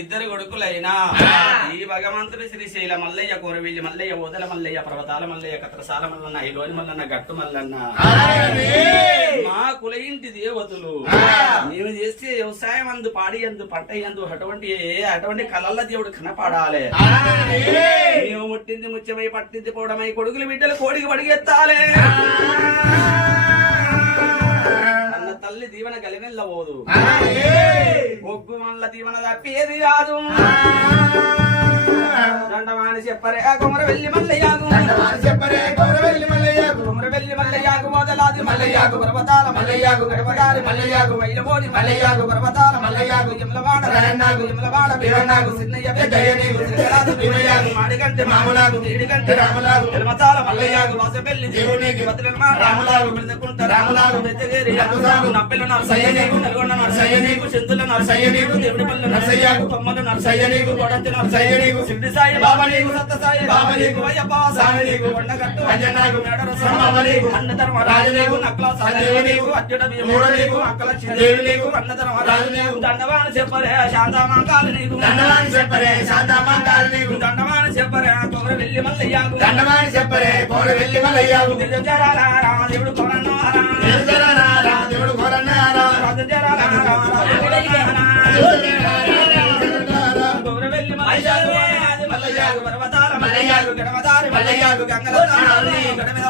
ఇద్దరు కొడుకులైనా. ఈ భగవంతుడు శ్రీశైల మల్లయ్య కోరవెల్లి మల్లయ్య ఓదల మల్లయ్య పర్వతాల మల్లయ్య కత్రసాల మల్లన్న ఈ రోజు మల్లన్న గట్టు మల్లన్న. మా కుల ఇంటి దేవతలు. మేము చేసే వ్యవసాయం అందు పాడి అందు పంట అందు అటువంటి అటువంటి కలల్ల దేవుడు కనపడాలి. మేము ముట్టింది ముత్యమై పట్టింది పోవడమై కొడుకులు బిడ్డలు కోడికి పడిగెత్తాలే. అన్న తల్లి దీవెన కలివెళ్ళబోదు దీవెన తప్పేది కాదు. దండమాని చెప్పరే కుమర వెళ్ళి మల్లయ్యాగు కుమర వెళ్ళి మల్లయ్యాగు మొదలాది మల్లయ్యాగు పర్వతాల మల్లయ్యాగు గడపదారి మల్లయ్యాగు మైలబోని మల్లయ్యాగు పర్వతాల మల్లయ్యాగు యమలవాడ రాయన్నాగు యమలవాడ వీరన్నాగు సిన్నయ్య పెద్దయ్య నీకు సిద్ధరాజు భీమయ్యాగు మాడిగంటి మామలాగు నీడిగంటి రామలాగు తిరుమతాల మల్లయ్యాగు వాసపెల్లి దేవునికి బతులమ్మ రామలాగు మిందకుంట రామలాగు పెద్దగేరి అక్కుసాగు నప్పెల నరసయ్య నీకు నల్గొండ నరసయ్య నీకు చింతల నరసయ్య నీకు దేవుడి పల్లె నరసయ్యకు కొమ్మల నరసయ్య నీకు కొడంతి నరసయ్య నీకు సిద్ధి సాయి బాబా నీకు సత్త సాయి బాబా నీకు అయ్యప్ప సాయి నీకు కొండగట్టు అంజనాకు మేడర స్వామి నీకు అన్నధర్మ రాజు నీకు నక్కల సాయి నీకు అర్జున భీముడు నీకు అక్కల చిదేవి నీకు అన్నధర్మ రాజు నీకు దండవాన చెప్పరే శాంతమాంకాలు నీకు. దండవాని చెప్పరే శాంతమ్మంటారు నీకు. దండవాన చెప్పరే కొమర వెళ్ళి మల్లయ్యాకు. దండవాని చెప్పరే కోర వెళ్ళి మల్లయ్యాకు. దిగజరారా దేవుడు కొరన్నారా. నిరుదలనారా దేవుడు కోరన్నారా. గౌరవెల్లి మల్లయ్యాకు. మల్లయ్యాకు. పర్వతాల మల్లయ్యాకు. గడవదారి మల్లయ్యాకు గంగల తాళాలి గడమిద